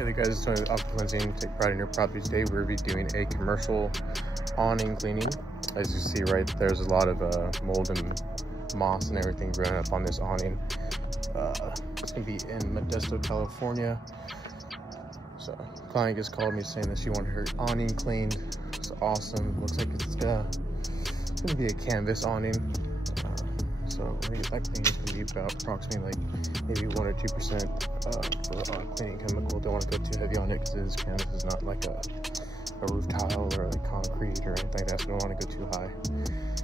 Hey there guys, it's Tony with Optical Cleansing. Take pride in your property. Today we're going to be doing a commercial awning cleaning. As you see right, there's a lot of mold and moss and everything growing up on this awning. It's going to be in Modesto, California. So client just called me saying that she wanted her awning cleaned. It's awesome. Looks like it's going to be a canvas awning. So I think that cleaning is going to be about approximately like maybe 1 or 2% for cleaning chemical. Don't want to go too heavy on it because this canvas is not like a roof tile or like concrete or anything like that, so we don't want to go too high.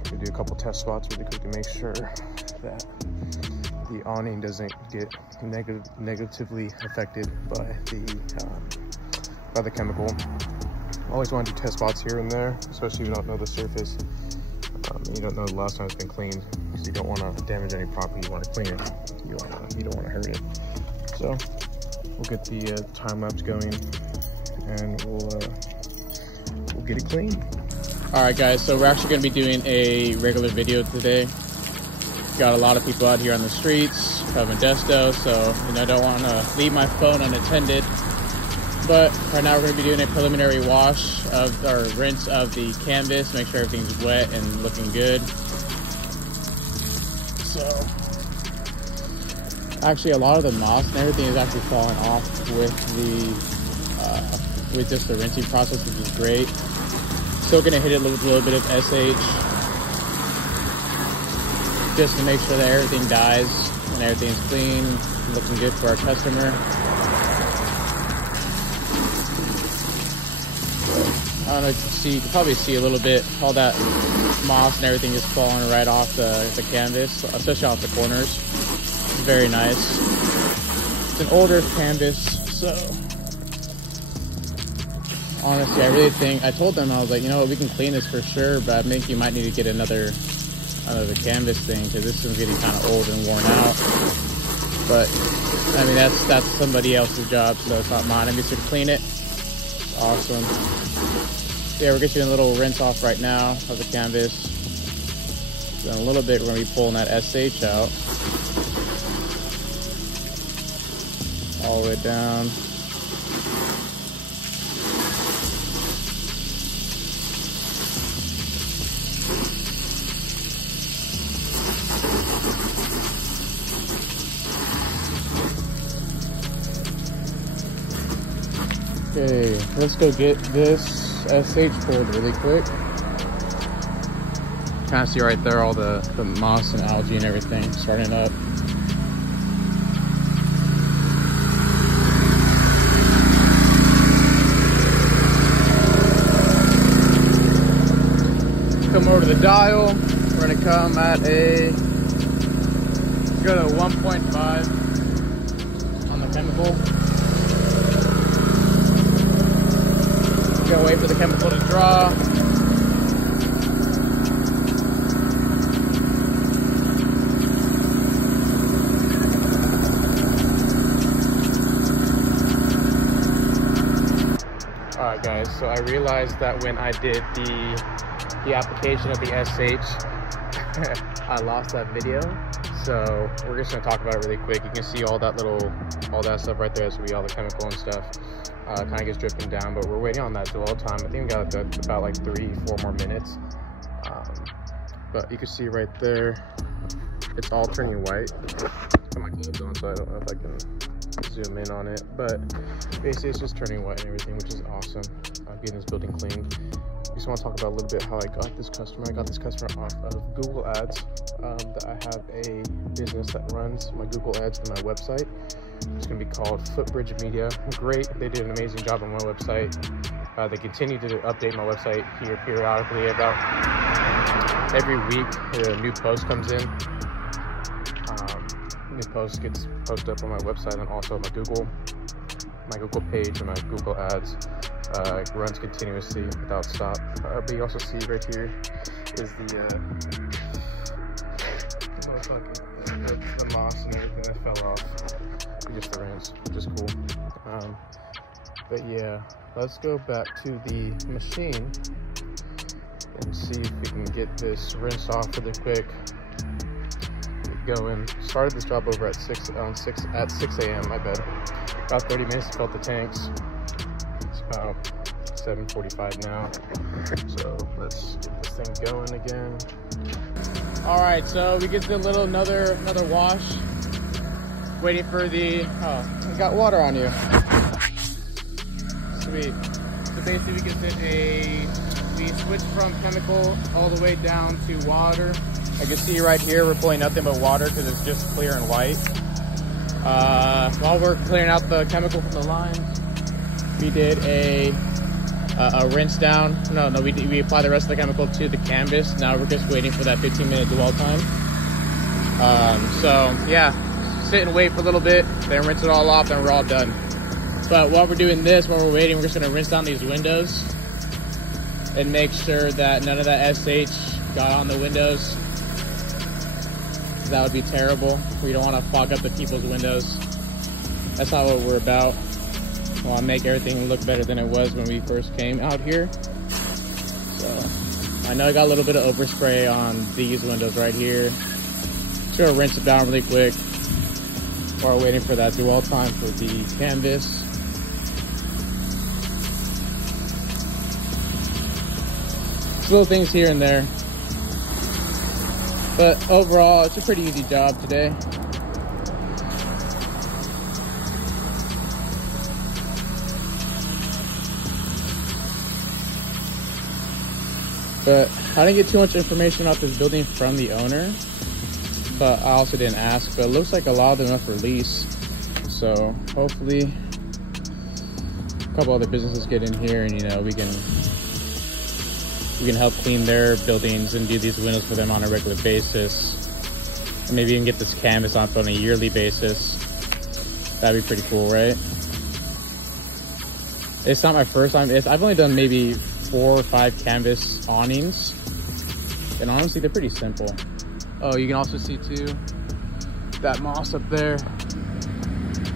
We'll do a couple test spots really quick to make sure that the awning doesn't get negatively affected by the chemical. Always want to do test spots here and there, especially if you don't know the surface. You don't know the last time it's been cleaned, because you don't want to damage any property. You want to clean it. You don't want to hurt it. So we'll get the time lapse going, and we'll get it clean. All right, guys. So we're actually going to be doing a regular video today. Got a lot of people out here on the streets of Modesto, so I don't want to leave my phone unattended. But right now we're going to be doing a preliminary wash of our rinse of the canvas, make sure everything's wet and looking good. So actually a lot of the moss and everything is actually falling off with the with just the rinsing process, which is great. Still going to hit it with a little bit of SH just to make sure that everything dies and everything's clean, looking good for our customer. I don't know if you can see, you can probably see a little bit, all that moss and everything is falling right off the canvas, especially off the corners. Very nice. It's an older canvas, so honestly, I really think, I told them, I was like, you know what, we can clean this for sure, but I think you might need to get another canvas thing, because this one's getting kind of old and worn out. But I mean, that's somebody else's job, so it's not mine. I'm just gonna clean it. Awesome. Yeah, we're getting a little rinse off right now of the canvas. So in a little bit, we're gonna be pulling that SH out. All the way down. Okay, let's go get this SH pulled really quick. Kind of see right there all the moss and algae and everything starting up. Come over to the dial. We're gonna come at go to 1.5 on the chemical. Gotta wait for the chemical to draw. Alright guys, so I realized that when I did the application of the SH, I lost that video. So we're just gonna talk about it really quick. You can see all that stuff right there. That's gonna be all the chemical and stuff. Kind of gets dripping down, but we're waiting on that till all the time. I think we got about like 3-4 more minutes. But you can see right there, it's all turning white. Got my gloves on, so I don't know if I can zoom in on it. But basically, it's just turning white and everything, which is awesome. Getting this building clean. I just want to talk about a little bit how I got this customer. I got this customer off of Google Ads. That I have a business that runs my Google Ads on my website. It's going to be called Footbridge Media. Great. They did an amazing job on my website. They continue to update my website here periodically. About every week, a new post comes in. New post gets posted up on my website and also my Google page and my Google Ads. It runs continuously without stop. But you also see right here is the moss and everything that fell off. Just the rinse, which is cool. But yeah, let's go back to the machine and see if we can get this rinse off really quick. Get going. Started this job over at 6 a.m. My bad. About 30 minutes to fill the tanks. It's about 7:45 now. So let's get this thing going again. All right, so we get to another wash. Waiting for the, oh, you got water on you. Sweet. So basically we switched from chemical all the way down to water. I can see right here we're pulling nothing but water because it's just clear and white. While we're clearing out the chemical from the lines, we did a rinse down. No, we applied the rest of the chemical to the canvas. Now we're just waiting for that 15-minute dwell time. So yeah, sit and wait for a little bit, then rinse it all off, and we're all done. But while we're doing this, while we're waiting, we're just gonna rinse down these windows and make sure that none of that SH got on the windows. That would be terrible. We don't want to fog up the people's windows. That's not what we're about. We want to make everything look better than it was when we first came out here. So I know I got a little bit of overspray on these windows right here. Just gonna rinse it down really quick while we're waiting for that dwell time for the canvas. Just little things here and there. But overall, it's a pretty easy job today. But I didn't get too much information about this building from the owner, but I also didn't ask. But it looks like a lot of them are for lease. So hopefully a couple other businesses get in here and, you know, we can help clean their buildings and do these windows for them on a regular basis. And maybe you can get this canvas on a yearly basis. That'd be pretty cool, right? It's not my first time. I've only done maybe 4 or 5 canvas awnings, and honestly they're pretty simple. Oh, you can also see too that moss up there.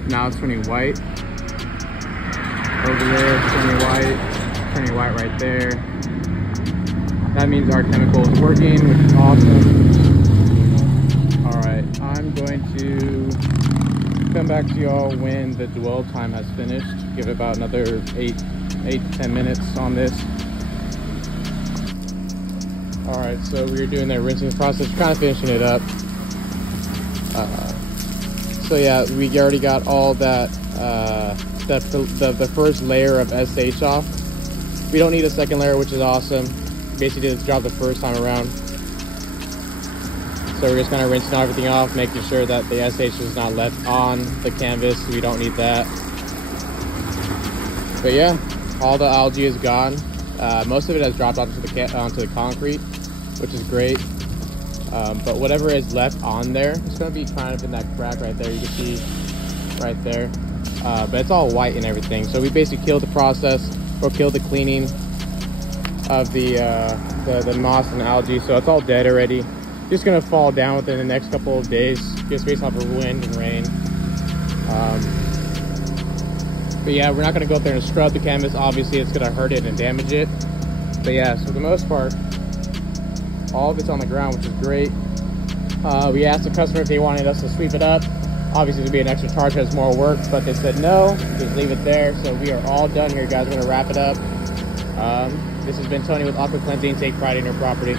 Now it's turning white. Over there it's turning white right there. That means our chemical is working, which is awesome. All right, I'm going to come back to y'all when the dwell time has finished. Give it about another 8 to 10 minutes on this. All right, so we're doing the rinsing process, kind of finishing it up. So yeah, we already got all that, the first layer of SH off. We don't need a second layer, which is awesome. Basically did its job the first time around. So we're just kind of rinsing everything off, making sure that the SH is not left on the canvas. We don't need that. But yeah, all the algae is gone. Most of it has dropped onto the concrete, which is great. But whatever is left on there, it's going to be kind of in that crack right there. You can see right there. But it's all white and everything. So we basically killed the process, or killed the cleaning of the moss and algae. So it's all dead already. Just going to fall down within the next couple of days, just based off of wind and rain. But yeah, we're not going to go up there and scrub the canvas. Obviously, it's going to hurt it and damage it. But yeah, so for the most part, all of it's on the ground, which is great. We asked the customer if they wanted us to sweep it up. Obviously, there'd be an extra charge as more work, but they said no, just leave it there. So we are all done here, guys. We're going to wrap it up. This has been Tony with Aqua Cleansing. Take pride in your property.